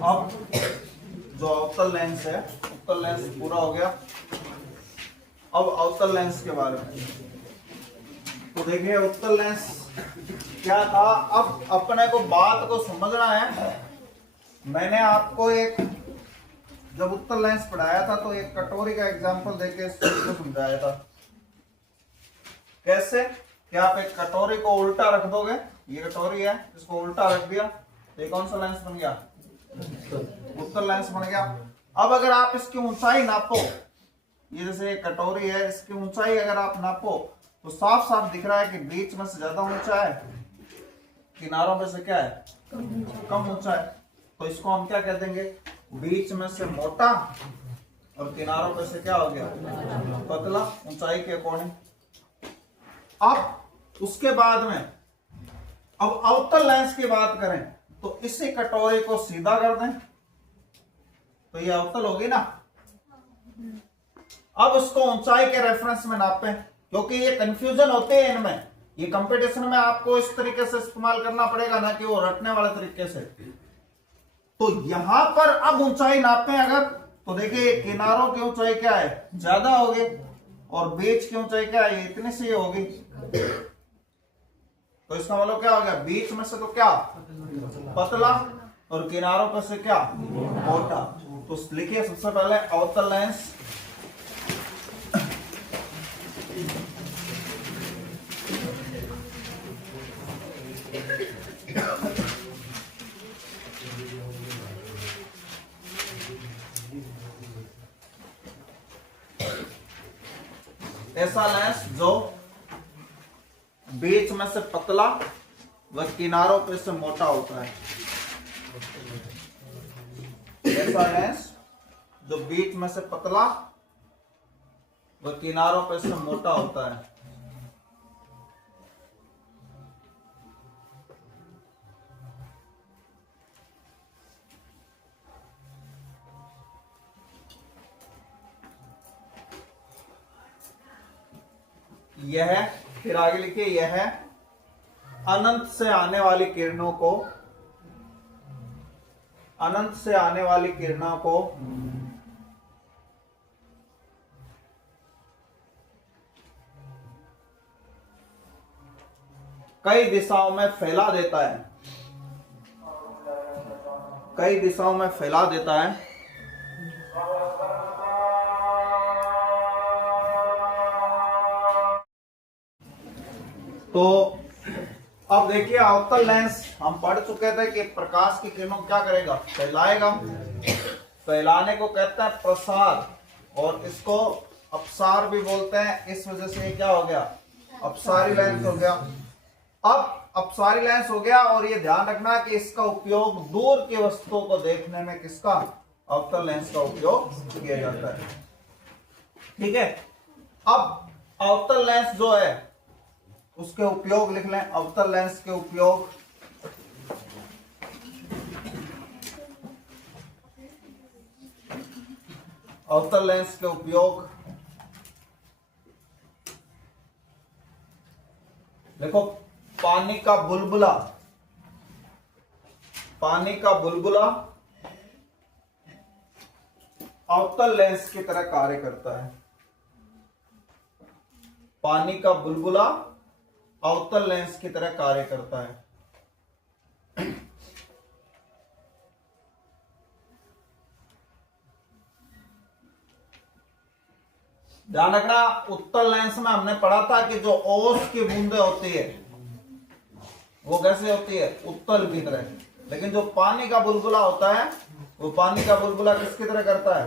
अब जो अवतल लेंस है, उत्तल लेंस पूरा हो गया। अब अवतल लेंस के बारे में तो देखिए, उत्तल लेंस क्या था। अब अपने को बात को समझना है। मैंने आपको एक जब उत्तल लेंस पढ़ाया था तो एक कटोरी का एग्जांपल देके इस चीज को समझाया था। कैसे कि आप एक कटोरी को उल्टा रख दोगे, ये कटोरी है, इसको उल्टा रख दिया तो ये कौन सा लेंस बन गया? उत्तल लेंस बन गया। अब अगर आप इसकी ऊंचाई नापो, ये जैसे कटोरी है, इसकी ऊंचाई अगर आप नापो तो साफ साफ दिख रहा है कि बीच में से ज्यादा ऊंचा है, किनारों में से क्या है? कम ऊंचा है। तो इसको हम क्या कह देंगे? बीच में से मोटा और किनारों पे से क्या हो गया? पतला, ऊंचाई के अकॉर्डिंग। अब उसके बाद में अब अवतल लेंस की बात करें तो इसी कटोरी को सीधा कर दें तो ये अवतल होगी ना। अब उसको ऊंचाई के रेफरेंस में नापें, क्योंकि ये कंफ्यूजन होते हैं इनमें। ये कंपटीशन में आपको इस तरीके से इस्तेमाल करना पड़ेगा ना कि वो रटने वाले तरीके से। तो यहां पर अब ऊंचाई नापें अगर, तो देखिए किनारों की ऊंचाई क्या है? ज्यादा होगी और बीच की ऊंचाई क्या है? इतनी सी होगी। तो इसका मतलब क्या हो गया? बीच में से तो क्या? पतला और किनारों पर से क्या? मोटा। तो लिखिए सबसे पहले अवतल लेंस। ऐसा लेंस जो बीच में से पतला व किनारों पे से मोटा होता है। ऐसा लेंस जो बीच में से पतला व किनारों पे से मोटा होता है। यह, फिर आगे लिखिए, यह अनंत से आने वाली किरणों को, अनंत से आने वाली किरणों को कई दिशाओं में फैला देता है, कई दिशाओं में फैला देता है। तो अब देखिए, अवतल लेंस हम पढ़ चुके थे कि प्रकाश की किरणों क्या करेगा? फैलाएगा। फैलाने को कहता है प्रसार, और इसको अपसार भी बोलते हैं। इस वजह से ये क्या हो गया? अपसारी लेंस हो गया। अब अपसारी लेंस हो गया, और ये ध्यान रखना कि इसका उपयोग दूर की वस्तुओं को देखने में किसका? अवतल लेंस का उपयोग किया जाता है। ठीक है। अब अवतल लेंस जो है उसके उपयोग लिख लें। अवतल लेंस के उपयोग, अवतल लेंस के उपयोग देखो, पानी का बुलबुला, पानी का बुलबुला अवतल लेंस की तरह कार्य करता है। पानी का बुलबुला अवतल लेंस की तरह कार्य करता है। ध्यान रखना, उत्तल लेंस में हमने पढ़ा था कि जो ओस की बूंदें होती है वो कैसे होती है? उत्तल की तरह। लेकिन जो पानी का बुलबुला होता है वो पानी का बुलबुला किसकी तरह करता है?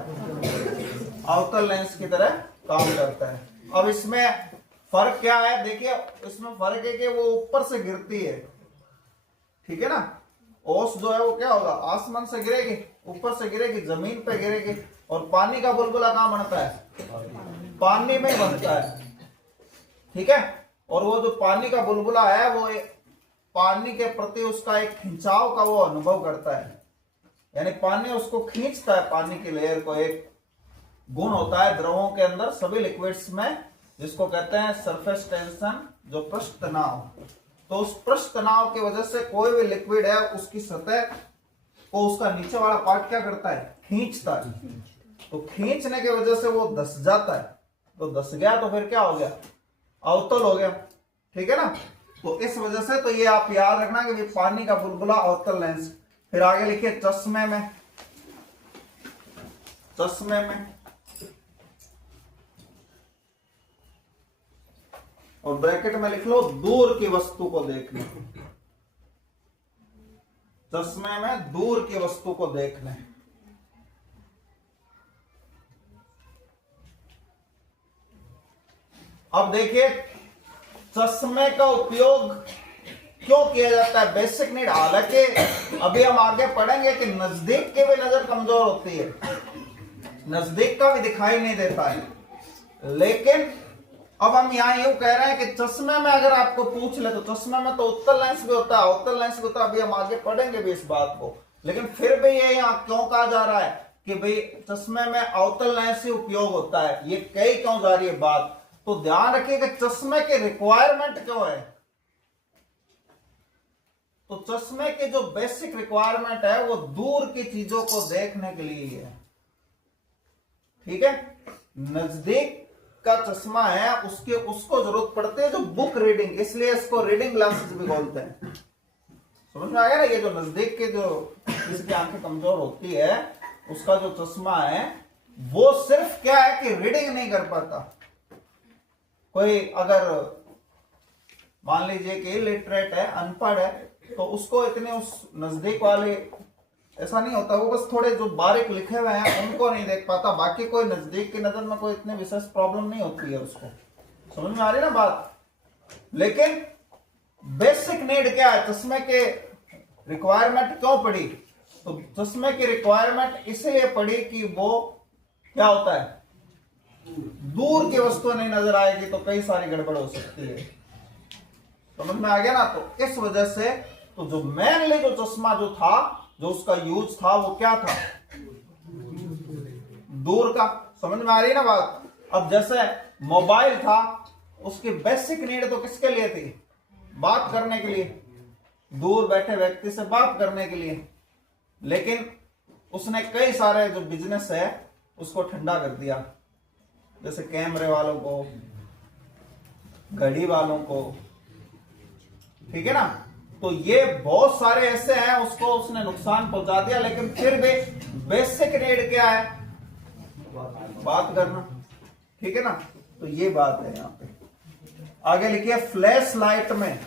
अवतल लेंस की तरह काम करता है। अब इसमें फर्क क्या है? देखिए, इसमें फर्क है कि वो ऊपर से गिरती है, ठीक है ना। ओस जो है वो क्या होगा? आसमान से गिरेगी, ऊपर से गिरेगी, जमीन पे गिरेगी। और पानी का बुलबुला कहां बनता है? पानी में बनता है, ठीक है। और वो जो पानी का बुलबुला है वो पानी के प्रति उसका एक खिंचाव का वो अनुभव करता है, यानी पानी उसको खींचता है। पानी की लेयर को एक गुण होता है द्रवों के अंदर, सभी लिक्विड्स में, जिसको कहते हैं सरफेस टेंशन, जो पृष्ठ तनाव। तो उस पृष्ठ तनाव की वजह से कोई भी लिक्विड है उसकी सतह को उसका नीचे वाला पार्ट क्या करता है, खींचता है। तो खींचने की वजह से वो धंस जाता है, तो धंस गया तो फिर क्या हो गया, अवतल हो गया। ठीक है ना। तो इस वजह से तो ये आप याद रखना कि पानी का बुलबुला अवतल लेंस। फिर आगे लिखिए चश्मे में, चश्मे में और ब्रैकेट में लिख लो दूर की वस्तु को देखने। चश्मे में दूर की वस्तु को देखने। अब देखिए चश्मे का उपयोग क्यों किया जाता है, बेसिक नीड। हालांकि अभी हम आगे पढ़ेंगे कि नजदीक की भी नजर कमजोर होती है, नजदीक का भी दिखाई नहीं देता है, लेकिन अब हम यहां यूं कह रहे हैं कि चश्मे में अगर आपको पूछ ले तो चश्मे में तो उत्तल लेंस भी होता है, अवतल लेंस भी होता है। अभी हम आगे पढ़ेंगे भी इस बात को, लेकिन फिर भी ये यहां क्यों कहा जा रहा है कि भाई चश्मे में अवतल लेंस ही उपयोग होता है, ये कई क्यों जा रही है बात। तो ध्यान रखिएगा चश्मे के रिक्वायरमेंट क्यों है। तो चश्मे के जो बेसिक रिक्वायरमेंट है वो दूर की चीजों को देखने के लिए है। ठीक है। नजदीक का चश्मा है उसको जरूरत पड़ती है जो बुक रीडिंग, इसलिए इसको रीडिंग ग्लासेस भी बोलते हैं। समझ में आ गया ना। ये जो नजदीक के जो जिसकी आंखें कमजोर होती है उसका जो चश्मा है वो सिर्फ क्या है कि रीडिंग नहीं कर पाता। कोई अगर मान लीजिए कि इलिटरेट है, अनपढ़ है, तो उसको इतने उस नजदीक वाले ऐसा नहीं होता, वो बस थोड़े जो बारीक लिखे हुए हैं उनको नहीं देख पाता, बाकी कोई नजदीक की नजर में कोई इतनी विशेष प्रॉब्लम नहीं होती है उसको। समझ में आ रही ना बात। लेकिन बेसिक नीड क्या है, चश्मे के रिक्वायरमेंट क्यों पड़ी, तो चश्मे की रिक्वायरमेंट इसलिए पड़ी कि वो क्या होता है, दूर की वस्तु नहीं नजर आएगी तो कई सारी गड़बड़ हो सकती है। समझ में आ गया ना। तो इस वजह से तो जो मेनली जो चश्मा जो था, जो उसका यूज था वो क्या था, दूर का। समझ में आ रही ना बात। अब जैसे मोबाइल था, उसकी बेसिक नीड तो किसके लिए थी, बात करने के लिए, दूर बैठे व्यक्ति से बात करने के लिए। लेकिन उसने कई सारे जो बिजनेस है उसको ठंडा कर दिया, जैसे कैमरे वालों को, घड़ी वालों को। ठीक है ना। तो ये बहुत सारे ऐसे हैं उसको उसने नुकसान पहुंचा दिया, लेकिन फिर भी बेसिक नीड क्या है, बात करना। ठीक है ना। तो ये बात है यहां पे। आगे लिखिए फ्लैश लाइट में,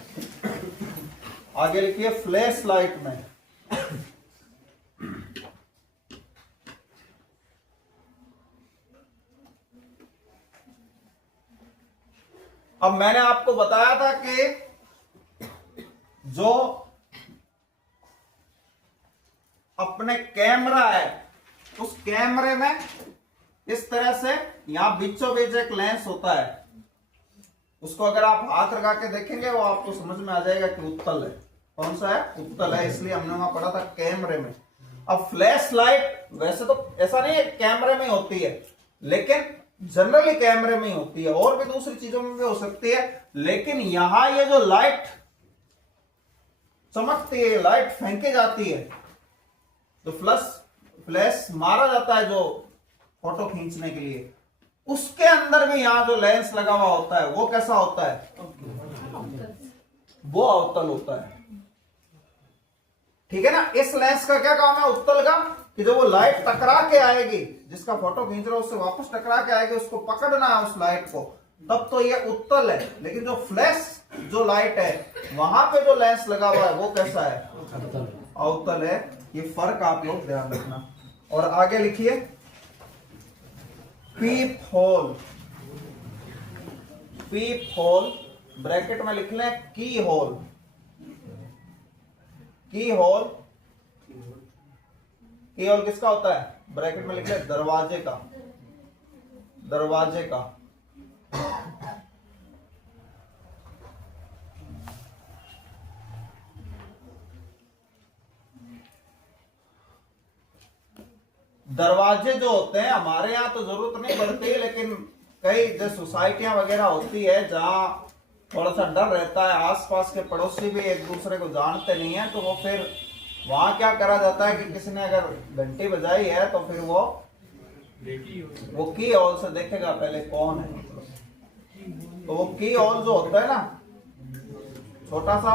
आगे लिखिए फ्लैश लाइट में अब मैंने आपको बताया था कि जो अपने कैमरा है उस कैमरे में इस तरह से यहां बीचों बीच एक लेंस होता है, उसको अगर आप हाथ लगा के देखेंगे वो आपको समझ में आ जाएगा कि उत्तल है। कौन सा है, उत्तल है, इसलिए हमने वहां पढ़ा था कैमरे में। अब फ्लैश लाइट वैसे तो ऐसा नहीं है कैमरे में होती है, लेकिन जनरली कैमरे में ही होती है, और भी दूसरी चीजों में भी हो सकती है, लेकिन यहां ये जो लाइट चमकती है, लाइट फेंकी जाती है, जो फ्लैश मारा जाता है जो फोटो खींचने के लिए, उसके अंदर भी यहां जो लेंस लगा हुआ होता है वो कैसा होता है, वो अवतल होता है। ठीक है ना। इस लेंस का क्या काम है उत्तल का, कि जब वो लाइट टकरा के आएगी, जिसका फोटो खींच रहा है उससे वापस टकरा के आएगी, उसको पकड़ना है उस लाइट को, तब तो ये उत्तल है। लेकिन जो फ्लैश जो लाइट है वहां पे जो लेंस लगा हुआ है वो कैसा है, अवतल है। ये फर्क आप लोग ध्यान रखना। और आगे लिखिए पीप होल, पीप होल ब्रैकेट में लिख लें की होल, की होल, की होल किसका होता है, ब्रैकेट में लिख लें दरवाजे का, दरवाजे का। दरवाजे जो होते हैं हमारे यहाँ तो जरूरत नहीं पड़ती है, लेकिन कई जो सोसाइटियां वगैरह होती है जहां थोड़ा सा डर रहता है, आसपास के पड़ोसी भी एक दूसरे को जानते नहीं है, तो वो फिर वहां क्या करा जाता है कि किसी ने अगर घंटी बजाई है तो फिर वो की होल से देखेगा पहले कौन है। तो वो की होल जो होता है ना छोटा सा,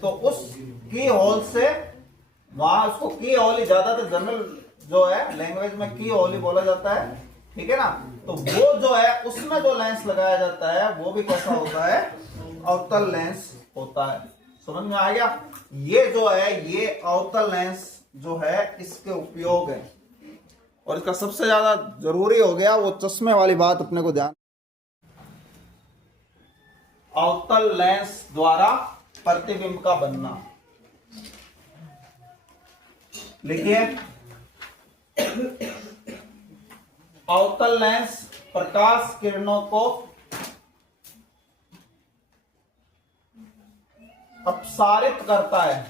तो उस की होल से वहां उसको की होल ही ज्यादातर जनरल जो है लैंग्वेज में की होल ही बोला जाता है, ठीक है ना। तो वो जो है उसमें जो लेंस लगाया जाता है वो भी कैसा होता है, अवतल लेंस होता है। समझ में आ गया। ये जो है ये अवतल लेंस जो है इसके उपयोग है। और इसका सबसे ज्यादा जरूरी हो गया वो चश्मे वाली बात अपने को ध्यान। अवतल लेंस द्वारा प्रतिबिंब का बनना, लिखिए अवतल लेंस प्रकाश किरणों को अपसारित करता है।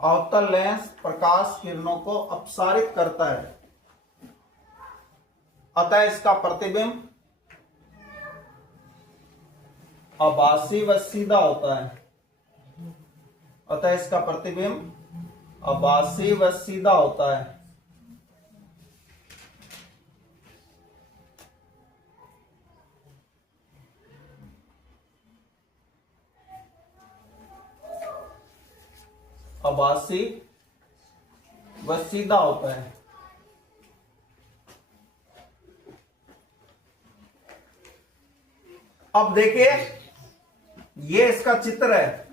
अवतल लेंस प्रकाश किरणों को अपसारित करता है, अतः इसका प्रतिबिंब आभासी व सीधा होता है। अतः इसका प्रतिबिंब आभासी व सीधा होता है। आभासी व सीधा होता है। अब देखिए ये इसका चित्र है।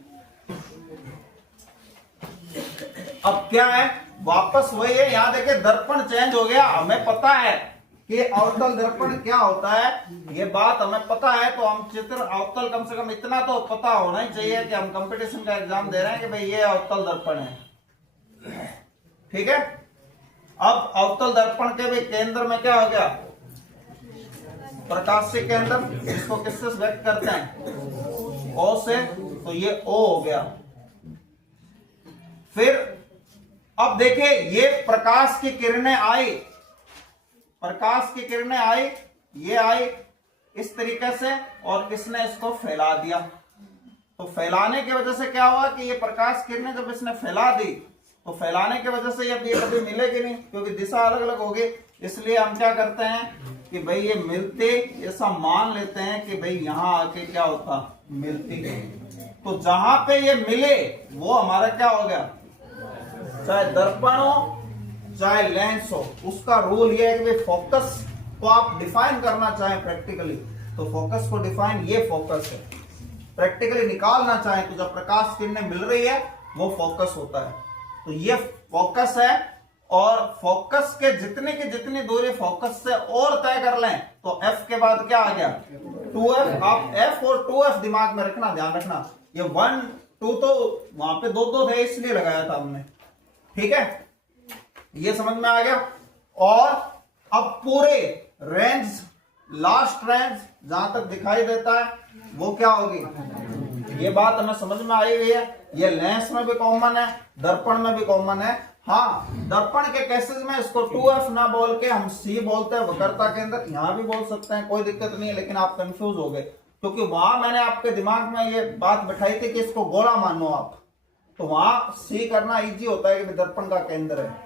अब क्या है, वापस वही है। यहां देखिए दर्पण चेंज हो गया। हमें पता है कि अवतल दर्पण क्या होता है, ये बात हमें पता है। तो हम चित्र अवतल कम से कम इतना तो पता होना ही चाहिए कि हम कंपटीशन का एग्जाम दे रहे हैं कि भाई ये अवतल दर्पण है, ठीक है। अब अवतल दर्पण के भी केंद्र में क्या हो गया, प्रकाश से केंद्र, इसको किससे व्यक्त करते हैं, ओ से। तो ये ओ हो गया। फिर अब देखिए ये प्रकाश की किरणें आई, प्रकाश की किरणें आई, ये आई इस तरीके से और इसने इसको फैला दिया। तो फैलाने की वजह से क्या हुआ कि ये प्रकाश किरणें जब इसने फैला दी तो फैलाने की वजह से ये कभी मिलेगी नहीं क्योंकि दिशा अलग अलग होगी। इसलिए हम क्या करते हैं कि भाई ये मिलते, ऐसा मान लेते हैं कि भाई यहां आके क्या होता, मिलती। तो जहां पे ये मिले वो हमारा क्या हो गया, चाहे दर्पण हो चाहे लेंस हो, उसका रूल ये है कि भाई फोकस को आप डिफाइन करना चाहें प्रैक्टिकली तो फोकस को डिफाइन, ये फोकस है। प्रैक्टिकली निकालना चाहें तो जब प्रकाश किरणें मिल रही है वो फोकस होता है। तो ये फोकस है और फोकस के जितने की जितनी दूरी फोकस से और तय कर लें तो एफ के बाद क्या आ गया, 2f। आप एफ और 2f दिमाग में रखना, ध्यान रखना। ये 1 2 तो वहां पे दो थे इसलिए लगाया था हमने, ठीक है। ये समझ में आ गया। और अब पूरे रेंज, लास्ट रेंज जहां तक दिखाई देता है वो क्या होगी, ये बात हमें समझ में आई हुई है। ये लेंस में भी कॉमन है, दर्पण में भी कॉमन है। हाँ, दर्पण के केसेस में इसको 2f ना बोल के हम c बोलते हैं, वक्रता के अंदर यहां भी बोल सकते हैं, कोई दिक्कत नहीं है। लेकिन आप कंफ्यूज हो गए क्योंकि वहां मैंने आपके दिमाग में ये बात बैठाई थी कि इसको गोला मानो आप, तो वहां c करना इजी होता है कि दर्पण का केंद्र है।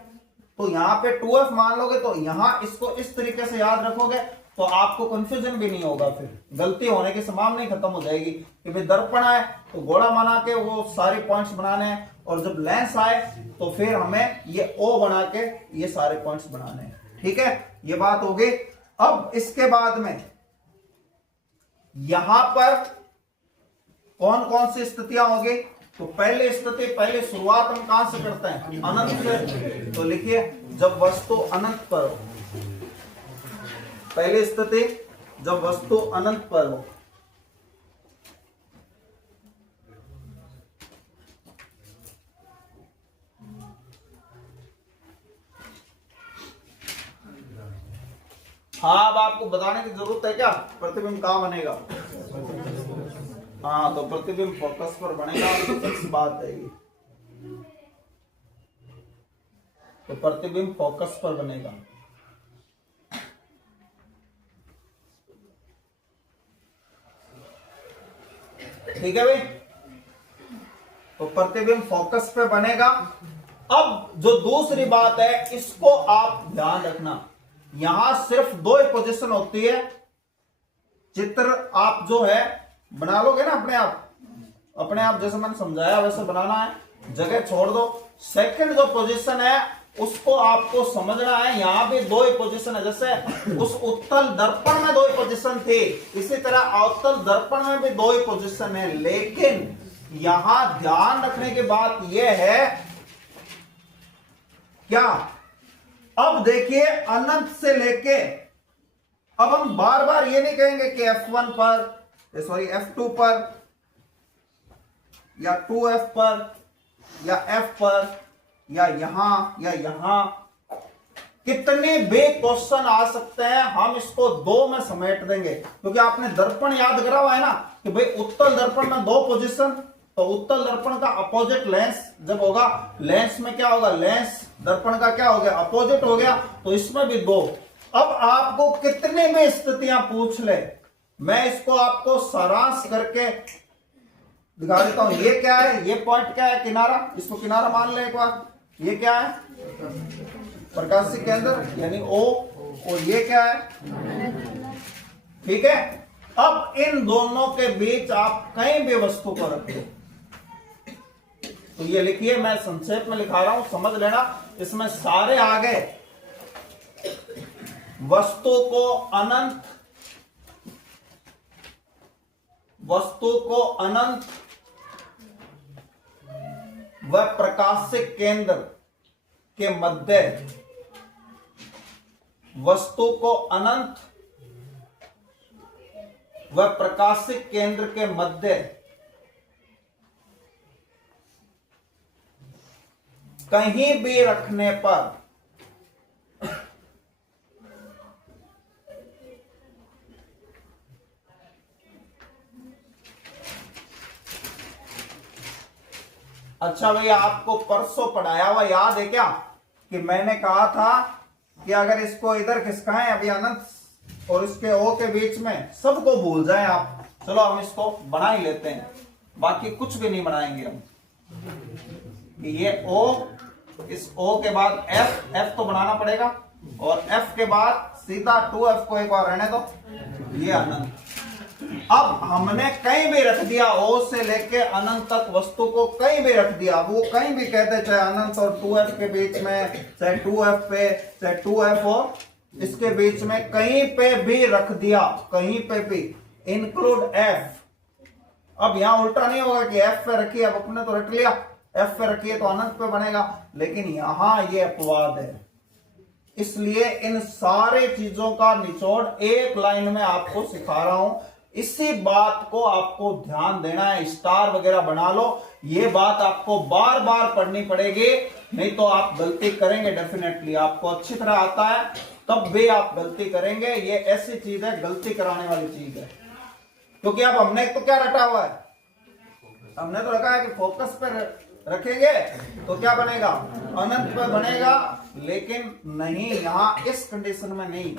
तो यहाँ पे 2f मान लोगे तो यहाँ इसको इस तरीके से याद रखोगे तो आपको कंफ्यूजन भी नहीं होगा, फिर गलती होने की संभावना ही खत्म हो जाएगी कि भाई दर्पण आए तो गोला बना के वो सारे पॉइंट्स बनाने हैं और जब लेंस आए तो फिर हमें ये ओ बना के ये सारे पॉइंट्स बनाने हैं, ठीक है। ये बात हो गई। अब इसके बाद में यहां पर कौन कौन सी स्थितियां होगी, तो पहली स्थिति, पहले शुरुआत हम कहां से करते हैं, अनंत से। तो लिखिए जब वस्तु अनंत पर हो, पहली स्थिति जब वस्तु अनंत पर हो। हाँ, अब आपको बताने की जरूरत है क्या, प्रतिबिंब कहां बनेगा। हाँ, तो प्रतिबिंब फोकस पर बनेगा, फिक्स बात है ये। तो प्रतिबिंब फोकस पर बनेगा। ठीक है भाई, तो प्रतिबिंब फोकस पे बनेगा। अब जो दूसरी बात है, इसको आप ध्यान रखना, यहां सिर्फ दो ही पोजीशन होती है। चित्र आप जो है बना लोगे ना अपने आप जैसे मैंने समझाया वैसे बनाना है, जगह छोड़ दो। सेकंड जो पोजीशन है उसको आपको समझना है, यहां भी दो ही पोजीशन है। जैसे उस उत्तल दर्पण में दो ही पोजीशन थी, इसी तरह अवतल दर्पण में भी दो ही पोजीशन है। लेकिन यहां ध्यान रखने की बात यह है क्या, अब देखिए अनंत से लेके, अब हम बार बार ये नहीं कहेंगे कि F1 पर, सॉरी F2 पर या 2F पर या F पर या यहां कितने भी क्वेश्चन आ सकते हैं, हम इसको दो में समेट देंगे। क्योंकि आपने दर्पण याद करा हुआ है ना कि भाई उत्तल दर्पण में दो पोजीशन, तो उत्तल दर्पण का अपोजिट लेंस जब होगा, लेंस में क्या होगा, लेंस दर्पण का क्या हो गया, अपोजिट हो गया, तो इसमें भी दो। अब आपको कितने भी स्थितियां पूछ ले, मैं इसको आपको सारांश करके दिखा देता हूं। ये क्या है, ये पॉइंट क्या है, किनारा, इसको किनारा मान ले एक बार। ये क्या है, प्रकाशीय केंद्र यानी O, और ये क्या है, ठीक है। अब इन दोनों के बीच आप कहीं भी वस्तु को रखिए, तो ये लिखिए, मैं संक्षेप में लिखा रहा हूं, समझ लेना। इसमें सारे आ गए, वस्तु को अनंत व प्रकाशिक केंद्र के मध्य, वस्तु को अनंत व प्रकाशिक केंद्र के मध्य कहीं भी रखने पर अच्छा भैया, आपको परसों पढ़ाया हुआ याद है क्या कि मैंने कहा था कि अगर इसको इधर खिसकाएं अभी अनंत और इसके O के बीच में, सबको भूल जाएं आप। चलो हम इसको बना ही लेते हैं, बाकी कुछ भी नहीं बनाएंगे हम। ये O, इस O के बाद F तो बनाना पड़ेगा, और F के बाद सीधा 2F को एक बार रहने दो, ये अनंत। अब हमने कहीं भी रख दिया, O से लेके अनंत तक वस्तु को कहीं भी रख दिया, वो कहीं भी कहते, चाहे अनंत और 2F के बीच में, चाहे 2F पे, चाहे 2F और इसके बीच में, कहीं पे भी रख दिया, कहीं पे भी, इंक्लूड F। अब यहां उल्टा नहीं होगा कि F पे रखिए, अब अपने तो रख लिया, F पे रखिए तो अनंत पे बनेगा, लेकिन यहां ये अपवाद है। इसलिए इन सारे चीजों का निचोड़ एक लाइन में आपको सिखा रहा हूं। इसी बात को आपको ध्यान देना है, स्टार वगैरह बना लो, ये बात आपको बार बार पढ़नी पड़ेगी, नहीं तो आप गलती करेंगे। डेफिनेटली आपको अच्छी तरह आता है तब भी आप गलती करेंगे। ये ऐसी चीज है, गलती कराने वाली चीज है। क्योंकि अब हमने तो क्या रटा हुआ है, हमने तो रखा है कि फोकस पर रखेंगे तो क्या बनेगा, अनंत पे बनेगा, लेकिन नहीं, यहां इस कंडीशन में नहीं।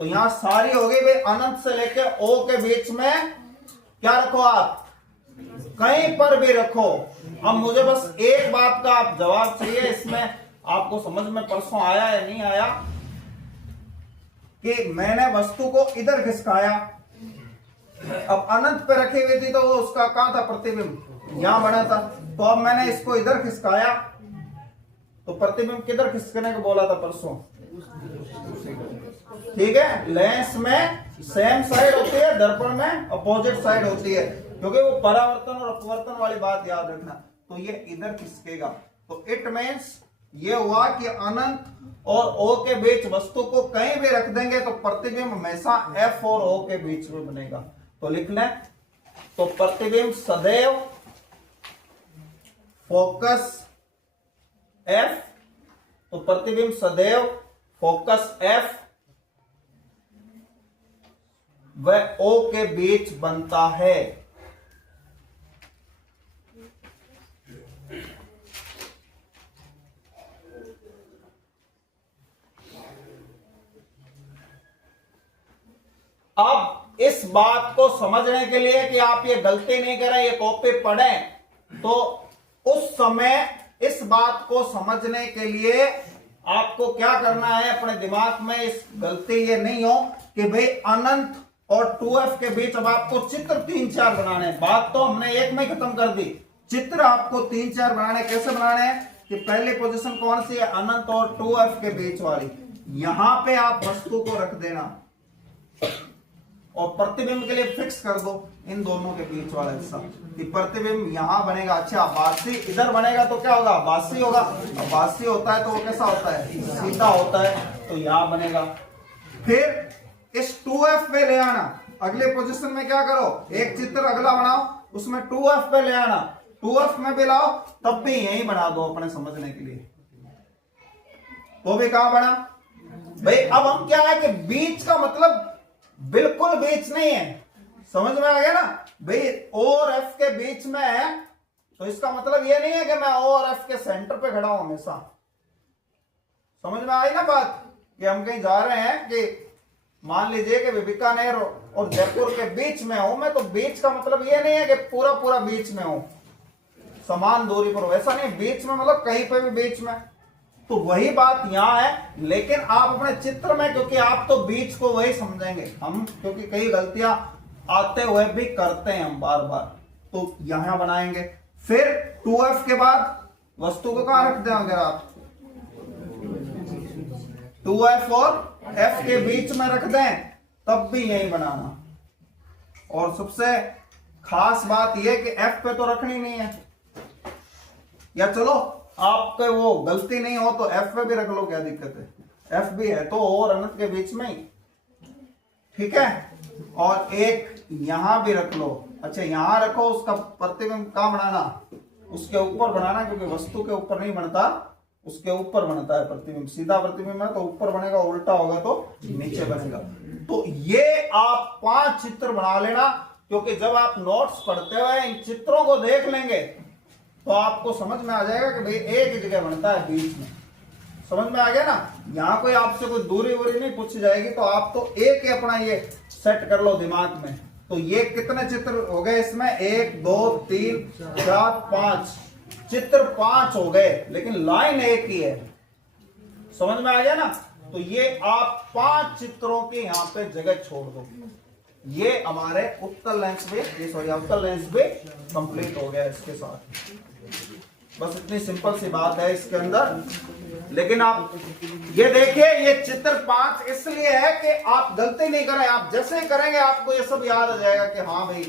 तो यहां सारी हो गई भाई, अनंत से लेके O के बीच में क्या रखो आप, कहीं पर भी रखो। अब मुझे बस एक बात का आप जवाब चाहिए, इसमें आपको समझ में परसों आया या नहीं आया कि मैंने वस्तु को इधर खिसकाया, अब अनंत पे रखी हुई थी तो वो उसका कहां था, प्रतिबिंब यहां बना था, तो अब मैंने इसको इधर खिसकाया तो प्रतिबिंब किधर खिसकने को बोला था परसों, ठीक है। लेंस में सेम साइड होती है, दर्पण में अपोजिट साइड होती है, क्योंकि वो परावर्तन और अपवर्तन वाली बात याद रखना। तो ये इधर खिसकेगा, तो इट मींस ये हुआ कि अनंत और O के बीच वस्तु को कहीं भी रख देंगे तो प्रतिबिंब हमेशा F और O के बीच में बनेगा। तो लिख लें, तो प्रतिबिंब सदैव फोकस F, तो प्रतिबिंब सदैव फोकस F व O के बीच बनता है। अब इस बात को समझने के लिए कि आप ये गलती नहीं करें, ये कॉपी पढ़ें, तो उस समय इस बात को समझने के लिए आपको क्या करना है, अपने दिमाग में इस गलती ये नहीं हो कि भाई अनंत और 2f के बीच अब आपको चित्र 3-4 बनाने हैं। बात तो हमने एक में खत्म कर दी, चित्र आपको 3-4 बनाने। कैसे बनाने हैं कि पहली पोजीशन कौन सी है, अनंत और 2f के बीच वाली, यहां पे आप वस्तु को रख देना और प्रतिबिंब के लिए फिक्स कर दो इन दोनों के बीच वाला हिस्सा कि प्रतिबिंब यहां बनेगा। अच्छा, आभासी इधर बनेगा तो क्या होगा, आभासी होगा। आभासी होता है तो वो कैसा होता है, सीधा होता है, तो यहां बनेगा। फिर इस 2f पे ले आना, अगले पोजीशन में क्या करो, एक चित्र अगला बनाओ, उसमें 2f पे ले आना, 2f में भी लाओ, तब भी यही बना दो अपने समझने के लिए। तो भी कहां बना भाई। अब हम क्या है कि बीच का मतलब बिल्कुल बीच नहीं है, समझ में आ गया ना भाई। o और f के बीच में है तो इसका मतलब ये नहीं है कि मैं o और f के सेंटर पे खड़ा हूं हमेशा। समझ में आई ना बात कि हम कहीं जा रहे हैं कि मान लीजिए कि बीकानेर और जयपुर के बीच में हूं मैं, तो बीच का मतलब ये नहीं है कि पूरा पूरा बीच में हूं, समान दूरी पर, वैसा नहीं। बीच में मतलब कहीं पे भी बीच में। तो वही बात यहां है, लेकिन आप अपने चित्र में, क्योंकि आप तो बीच को वही समझेंगे, हम क्योंकि कई गलतियां आते हुए भी करते हैं हम बार बार, तो यहां बनाएंगे। फिर 2f के बाद वस्तु को कहां रख दें, अगर आप 2f और f के बीच में रख दें तब भी यही बनाना। और सबसे खास बात यह कि f पे तो रखनी नहीं है, या चलो आपके वो गलती नहीं हो तो f पे भी रख लो, क्या दिक्कत है, f भी है तो और अनंत के बीच में ही, ठीक है। और एक यहां भी रख लो। अच्छा, यहां रखो, उसका प्रतिबिंब कहां बनाना, उसके ऊपर बनाना, क्योंकि वस्तु के ऊपर नहीं बनता, उसके ऊपर बनता है प्रतिबिंब। सीधा प्रतिबिंब है तो ऊपर बनेगा, उल्टा होगा तो नीचे बनेगा। तो ये आप 5 चित्र बना लेना, क्योंकि जब आप नोट्स पढ़ते हुए इन चित्रों को देख लेंगे तो आपको समझ में आ जाएगा कि भाई एक ही जगह बनता है बीच में। समझ में आ गया ना। यहां कोई आपसे कोई दूरी वूरी नहीं पूछी जाएगी, तो आप तो एक ही अपना ये सेट कर लो दिमाग में। तो ये कितने चित्र हो गए इसमें, 1 2 3 4 5 चित्र 5 हो गए, लेकिन लाइन एक ही है। समझ में आ गया ना। तो ये आप 5 चित्रों की यहां पे जगह छोड़ दो। ये हमारे उत्तल लेंस भी, अवतल लेंस भी कंप्लीट हो गया इसके साथ। बस इतनी सिंपल सी बात है इसके अंदर। लेकिन आप ये देखिए, ये चित्र 5 इसलिए है कि आप गलती नहीं करें। आप जैसे ही करेंगे आपको ये सब याद आ जाएगा कि हाँ भाई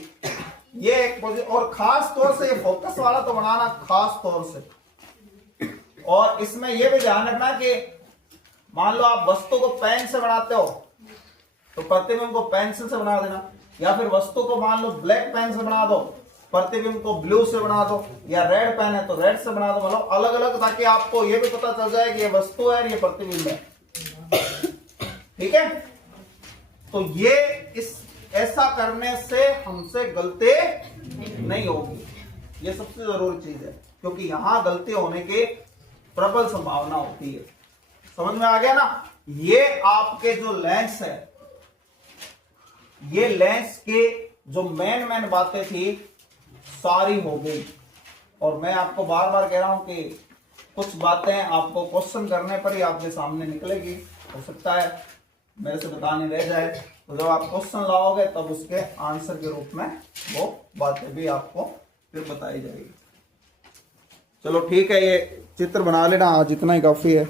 ये एक, और खास तौर से ये फोकस वाला तो बनाना खास तौर से। और इसमें यह भी ध्यान रखना कि मान लो आप वस्तु को पेन से बनाते हो तो प्रतिबिंब को पेंसिल से बना देना, या फिर वस्तु को मान लो ब्लैक पेन से बना दो, प्रतिबिंब को ब्लू से बना दो, या रेड पेन है तो रेड से बना दो। मतलब अलग अलग, ताकि आपको यह भी पता चल जाए कि ये वस्तु है और ये प्रतिबिंब है, ठीक है। तो ये ऐसा करने से हमसे गलती नहीं होगी, ये सबसे जरूरी चीज है, क्योंकि यहां गलती होने की प्रबल संभावना होती है। समझ में आ गया ना। ये आपके जो लेंस है, ये लेंस के जो मेन बातें थी सारी हो गई। और मैं आपको बार बार कह रहा हूं कि कुछ बातें आपको क्वेश्चन करने पर ही आपके सामने निकलेगी। हो सकता है मेरे से बताने रह जाए, तो जब आप क्वेश्चन लाओगे तब उसके आंसर के रूप में वो बातें भी आपको फिर बताई जाएगी। चलो ठीक है, ये चित्र बना लेना, आज इतना ही काफी है।